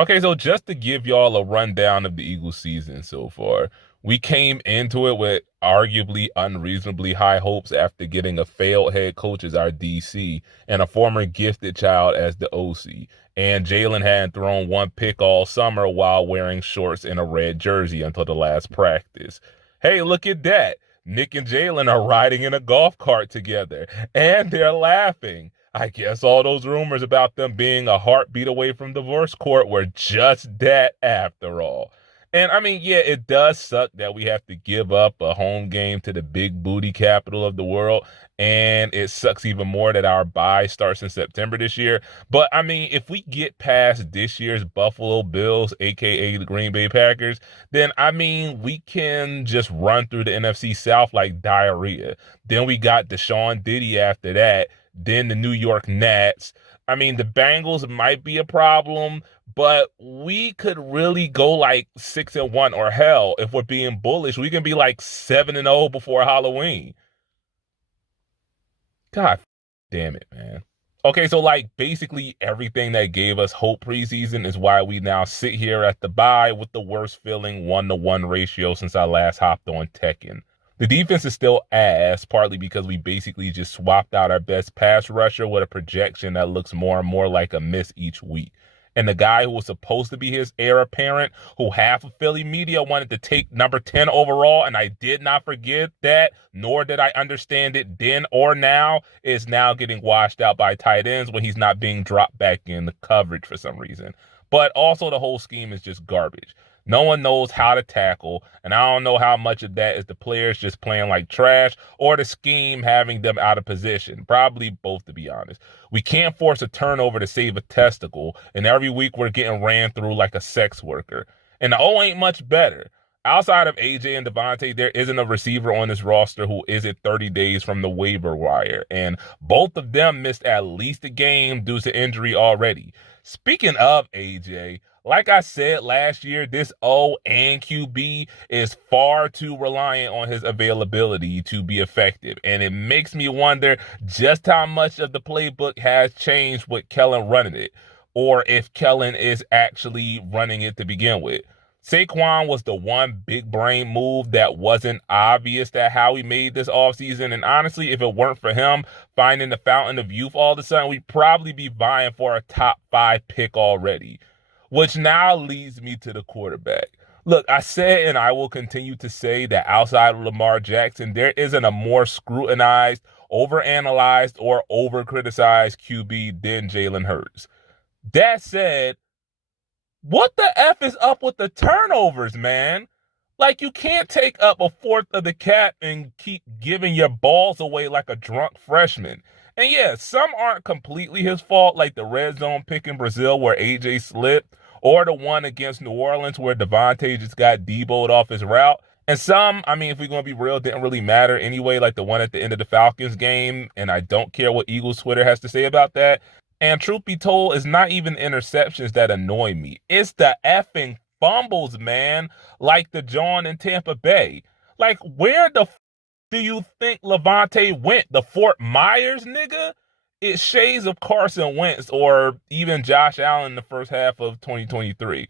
Okay, so just to give y'all a rundown of the Eagles season so far, we came into it with arguably unreasonably high hopes after getting a failed head coach as our DC and a former gifted child as the OC. And Jalen hadn't thrown one pick all summer while wearing shorts and a red jersey until the last practice. Hey, look at that. Nick and Jalen are riding in a golf cart together, and they're laughing. I guess all those rumors about them being a heartbeat away from divorce court were just that after all. And I mean, yeah, it does suck that we have to give up a home game to the big booty capital of the world. And it sucks even more that our bye starts in September this year. But I mean, if we get past this year's Buffalo Bills, aka the Green Bay Packers, then I mean, we can just run through the NFC South like diarrhea. Then we got Deshaun Diddy after that, then the New York Nats. I mean, the Bengals might be a problem, but we could really go like 6-1, or hell, if we're being bullish, we can be like 7-0 before Halloween. God damn it, man. Okay, so like basically everything that gave us hope preseason is why we now sit here at the bye with the worst feeling 1-to-1 ratio since I last hopped on Tekken. The defense is still ass, partly because we basically just swapped out our best pass rusher with a projection that looks more and more like a miss each week. And the guy who was supposed to be his heir apparent, who half of Philly media wanted to take number 10 overall, and I did not forget that, nor did I understand it then or now, is now getting washed out by tight ends when he's not being dropped back in the coverage for some reason. But also the whole scheme is just garbage. No one knows how to tackle, and I don't know how much of that is the players just playing like trash or the scheme having them out of position. Probably both, to be honest. We can't force a turnover to save a testicle, and every week we're getting ran through like a sex worker. And the O ain't much better. Outside of AJ and Devontae, there isn't a receiver on this roster who isn't 30 days from the waiver wire, and both of them missed at least a game due to injury already. Speaking of AJ, like I said last year, this O and QB is far too reliant on his availability to be effective. And it makes me wonder just how much of the playbook has changed with Kellen running it, or if Kellen is actually running it to begin with. Saquon was the one big brain move that wasn't obvious that how he made this offseason. And honestly, if it weren't for him finding the fountain of youth all of a sudden, we'd probably be vying for a top 5 pick already. Which now leads me to the quarterback. Look, I said and I will continue to say that outside of Lamar Jackson, there isn't a more scrutinized, overanalyzed, or overcriticized QB than Jalen Hurts. That said, what the F is up with the turnovers, man? Like, you can't take up a fourth of the cap and keep giving your balls away like a drunk freshman. And yeah, some aren't completely his fault, like the red zone pick in Brazil where AJ slipped, or the one against New Orleans where Devontae just got deboed off his route. And some, I mean, if we're going to be real, didn't really matter anyway, like the one at the end of the Falcons game. And I don't care what Eagles Twitter has to say about that. And truth be told, it's not even interceptions that annoy me. It's the effing fumbles, man, like the John in Tampa Bay. Like, where the do you think Levante went? The Fort Myers nigga? It's shades of Carson Wentz or even Josh Allen in the first half of 2023.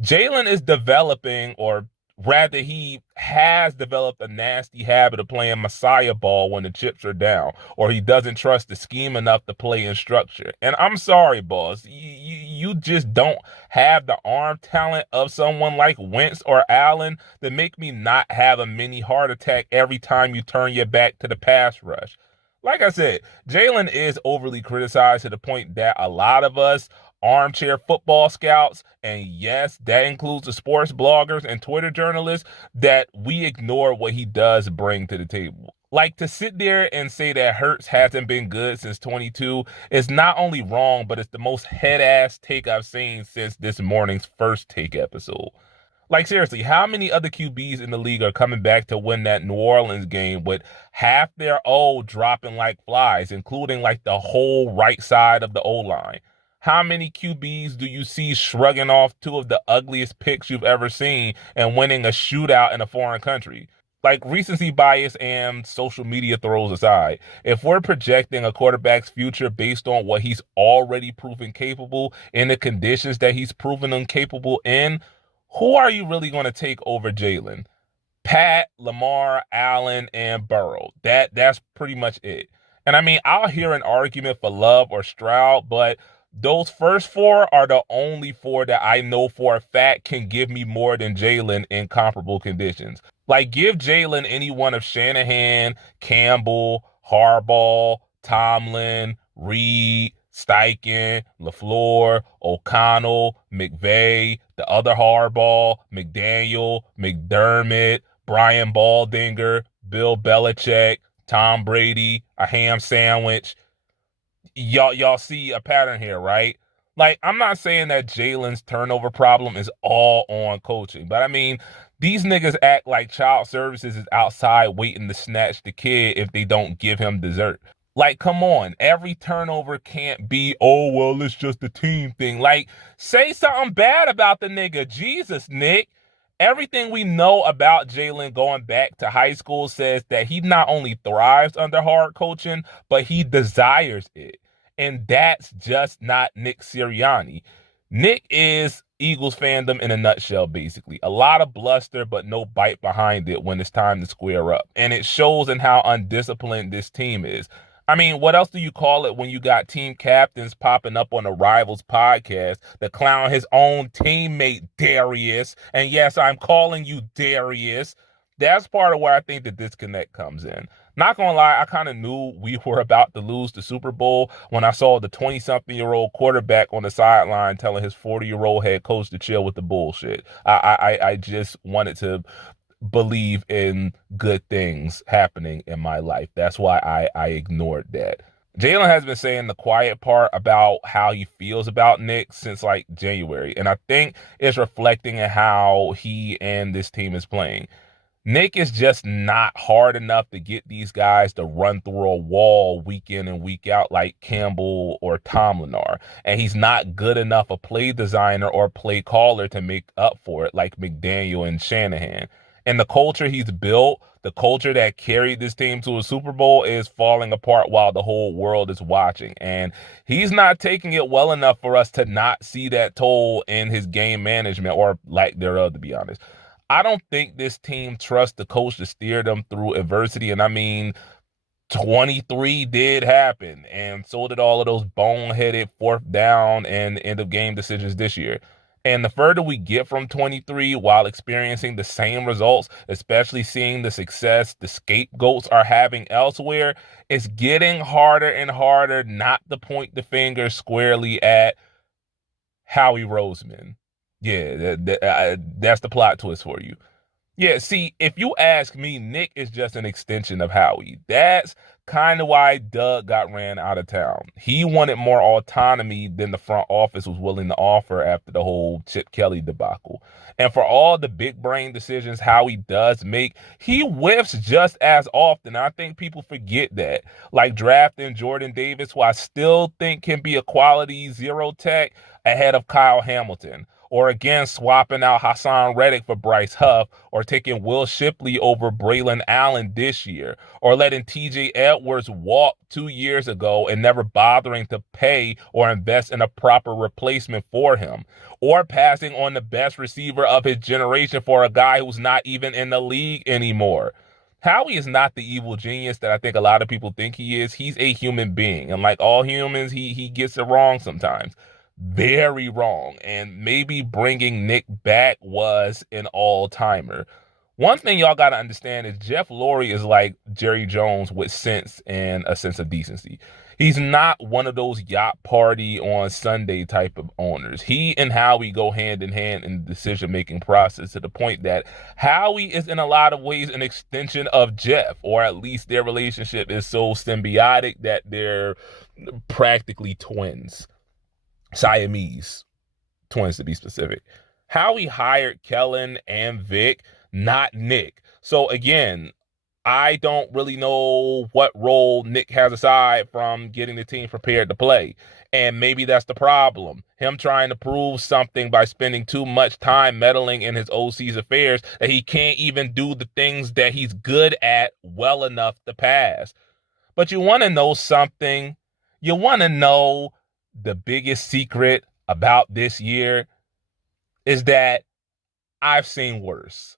Jalen is developing, or rather he has developed, a nasty habit of playing Messiah ball when the chips are down, or he doesn't trust the scheme enough to play in structure. And I'm sorry, boss, you just don't have the arm talent of someone like Wentz or Allen that make me not have a mini heart attack every time you turn your back to the pass rush. Like I said, Jalen is overly criticized to the point that a lot of us armchair football scouts, and yes, that includes the sports bloggers and Twitter journalists, that we ignore what he does bring to the table. Like, to sit there and say that Hurts hasn't been good since 22 is not only wrong, but it's the most head-ass take I've seen since this morning's first take episode. Like, seriously, how many other QBs in the league are coming back to win that New Orleans game with half their O dropping like flies, including like the whole right side of the O-line? How many QBs do you see shrugging off two of the ugliest picks you've ever seen and winning a shootout in a foreign country? Like recency bias and social media throws aside, if we're projecting a quarterback's future based on what he's already proven capable in the conditions that he's proven incapable in, who are you really going to take over Jalen? Pat, Lamar, Allen, and Burrow. That's pretty much it. And I mean, I'll hear an argument for Love or Stroud, but those first four are the only four that I know for a fact can give me more than Jalen in comparable conditions. Like, give Jalen any one of Shanahan, Campbell, Harbaugh, Tomlin, Reed, Steichen, LaFleur, O'Connell, McVay, the other Harbaugh, McDaniel, McDermott, Brian Baldinger, Bill Belichick, Tom Brady, a ham sandwich. Y'all see a pattern here, right? Like, I'm not saying that Jalen's turnover problem is all on coaching, but I mean, these niggas act like child services is outside waiting to snatch the kid if they don't give him dessert. Like, come on, every turnover can't be, oh, well, it's just a team thing. Like, say something bad about the nigga. Jesus, Nick. Everything we know about Jalen going back to high school says that he not only thrives under hard coaching, but he desires it. And that's just not Nick Sirianni. Nick is Eagles fandom in a nutshell, basically. A lot of bluster, but no bite behind it when it's time to square up. And it shows in how undisciplined this team is. I mean, what else do you call it when you got team captains popping up on a Rivals podcast that clown his own teammate, Darius? And yes, I'm calling you Darius. That's part of where I think the disconnect comes in. Not gonna lie, I kind of knew we were about to lose the Super Bowl when I saw the 20-something-year-old quarterback on the sideline telling his 40-year-old head coach to chill with the bullshit. I just wanted to believe in good things happening in my life. That's why I ignored that. Jalen has been saying the quiet part about how he feels about Nick since like January, and I think it's reflecting in how he and this team is playing. Nick is just not hard enough to get these guys to run through a wall week in and week out like Campbell or Tomlin are. And he's not good enough a play designer or play caller to make up for it like McDaniel and Shanahan. And the culture he's built, the culture that carried this team to a Super Bowl, is falling apart while the whole world is watching. And he's not taking it well enough for us to not see that toll in his game management or lack thereof, to be honest. I don't think this team trusts the coach to steer them through adversity. And I mean, 23 did happen, and so did all of those boneheaded fourth down and end of game decisions this year. And the further we get from 23 while experiencing the same results, especially seeing the success the scapegoats are having elsewhere, it's getting harder and harder not to point the finger squarely at Howie Roseman. Yeah, that's the plot twist for you. Yeah, see, if you ask me, Nick is just an extension of Howie. That's kind of why Doug got ran out of town. He wanted more autonomy than the front office was willing to offer after the whole Chip Kelly debacle. And for all the big brain decisions Howie does make, he whiffs just as often. I think people forget that. Like drafting Jordan Davis, who I still think can be a quality zero tech, ahead of Kyle Hamilton. Or again, swapping out Hassan Reddick for Bryce Huff, or taking Will Shipley over Braylon Allen this year, or letting TJ Edwards walk 2 years ago and never bothering to pay or invest in a proper replacement for him, or passing on the best receiver of his generation for a guy who's not even in the league anymore. Howie is not the evil genius that I think a lot of people think he is. He's a human being, and like all humans, he gets it wrong sometimes. Very wrong. And maybe bringing Nick back was an all-timer. One thing y'all got to understand is Jeff Lurie is like Jerry Jones with sense and a sense of decency. He's not one of those yacht party on Sunday type of owners. He and Howie go hand in hand in the decision-making process, to the point that Howie is in a lot of ways an extension of Jeff, or at least their relationship is so symbiotic that they're practically twins. Siamese twins, to be specific. Howie hired Kellen and Vic, not Nick. So again, I don't really know what role Nick has aside from getting the team prepared to play. And maybe that's the problem. Him trying to prove something by spending too much time meddling in his OC's affairs that he can't even do the things that he's good at well enough to pass. But you want to know something? You want to know the biggest secret about this year is that I've seen worse.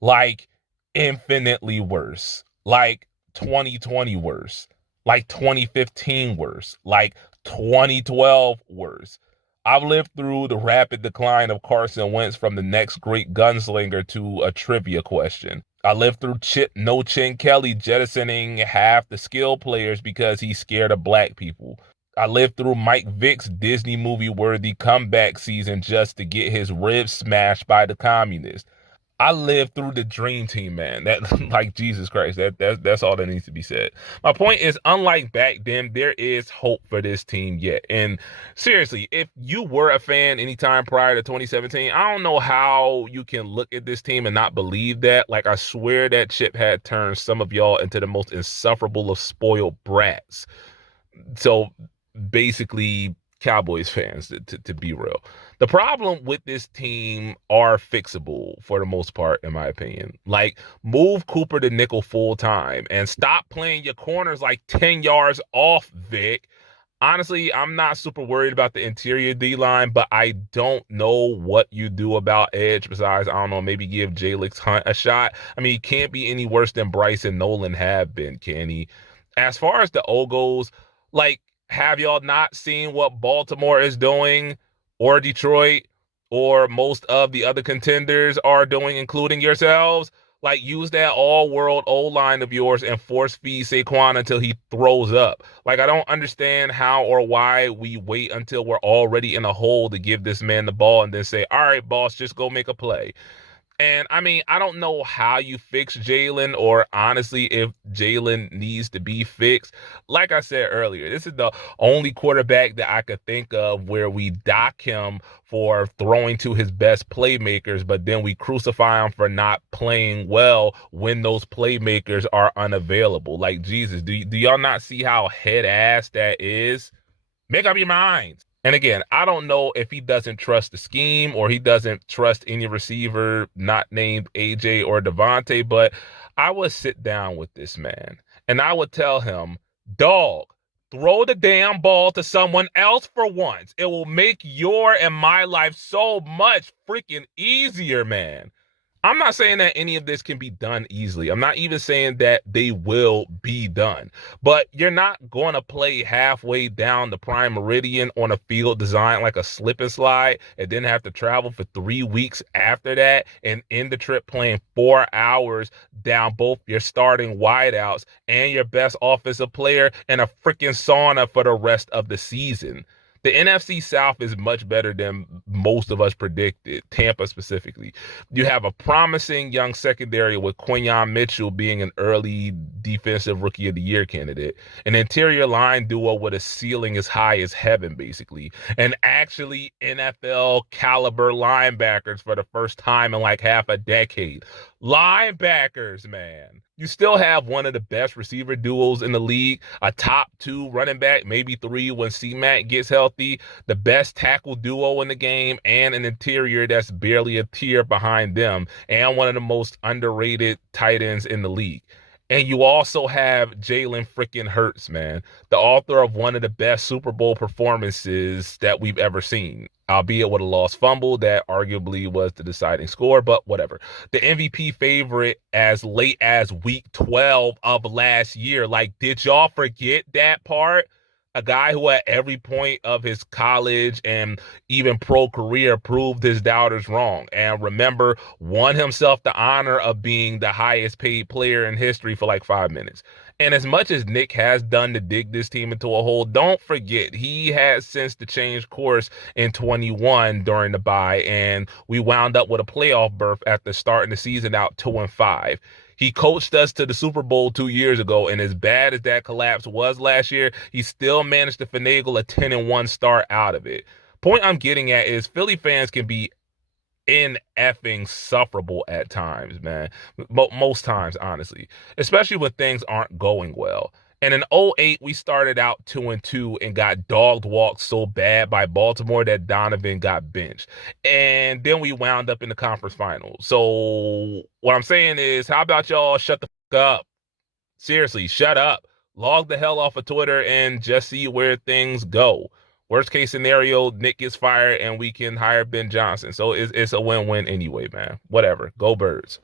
Like infinitely worse, like 2020 worse, like 2015 worse, like 2012 worse. I've lived through the rapid decline of Carson Wentz from the next great gunslinger to a trivia question. I lived through No Chin Kelly jettisoning half the skill players because he's scared of black people. I lived through Mike Vick's Disney movie worthy comeback season just to get his ribs smashed by the communists. I lived through the dream team, man. That like Jesus Christ. That's all that needs to be said. My point is, unlike back then, there is hope for this team yet. And seriously, if you were a fan anytime prior to 2017, I don't know how you can look at this team and not believe that. Like, I swear that Chip had turned some of y'all into the most insufferable of spoiled brats. So basically, Cowboys fans, to be real. The problem with this team are fixable for the most part, in my opinion. Like, move Cooper to nickel full time and stop playing your corners like 10 yards off, Vic. Honestly, I'm not super worried about the interior D line, but I don't know what you do about edge besides, I don't know, maybe give Jalen Hunt a shot. I mean, he can't be any worse than Bryce and Nolan have been, can he? As far as the O goes, like, have y'all not seen what Baltimore is doing or Detroit or most of the other contenders are doing, including yourselves? Like, use that all-world O-line of yours and force feed Saquon until he throws up. Like, I don't understand how or why we wait until we're already in a hole to give this man the ball and then say, all right, boss, just go make a play. And I mean, I don't know how you fix Jalen or honestly if Jalen needs to be fixed. Like I said earlier, this is the only quarterback that I could think of where we dock him for throwing to his best playmakers, but then we crucify him for not playing well when those playmakers are unavailable. Like, Jesus, do y'all not see how head ass that is? Make up your minds. And again, I don't know if he doesn't trust the scheme or he doesn't trust any receiver not named AJ or Devontae, but I would sit down with this man and I would tell him, dog, throw the damn ball to someone else for once. It will make your and my life so much freaking easier, man. I'm not saying that any of this can be done easily. I'm not even saying that they will be done. But you're not going to play halfway down the prime meridian on a field designed like a slip and slide and then have to travel for 3 weeks after that and end the trip playing 4 hours down both your starting wideouts and your best offensive player in a freaking sauna for the rest of the season. The NFC South is much better than most of us predicted, Tampa specifically. You have a promising young secondary with Quinyon Mitchell being an early defensive rookie of the year candidate, an interior line duo with a ceiling as high as heaven, basically, and actually NFL caliber linebackers for the first time in like half a decade. Linebackers, man. You still have one of the best receiver duos in the league, a top 2 running back, maybe 3 when C-Mac gets healthy, the best tackle duo in the game, and an interior that's barely a tier behind them, and one of the most underrated tight ends in the league. And you also have Jalen freaking Hurts, man, the author of one of the best Super Bowl performances that we've ever seen, albeit with a lost fumble that arguably was the deciding score, but whatever. The MVP favorite as late as week 12 of last year. Like, did y'all forget that part? A guy who at every point of his college and even pro career proved his doubters wrong. And remember, won himself the honor of being the highest paid player in history for like 5 minutes. And as much as Nick has done to dig this team into a hole, don't forget he has since to change course in 21 during the bye, and we wound up with a playoff berth after starting the season out 2-5. He coached us to the Super Bowl 2 years ago, and as bad as that collapse was last year, he still managed to finagle a 10-1 start out of it. Point I'm getting at is Philly fans can be insufferable at times, man. Most times, honestly, especially when things aren't going well. And in '08, we started out 2-2 and got dogged walked so bad by Baltimore that Donovan got benched. And then we wound up in the conference finals. So what I'm saying is, how about y'all shut the fuck up? Seriously, shut up. Log the hell off of Twitter and just see where things go. Worst case scenario, Nick gets fired and we can hire Ben Johnson. So it's a win-win anyway, man. Whatever. Go Birds.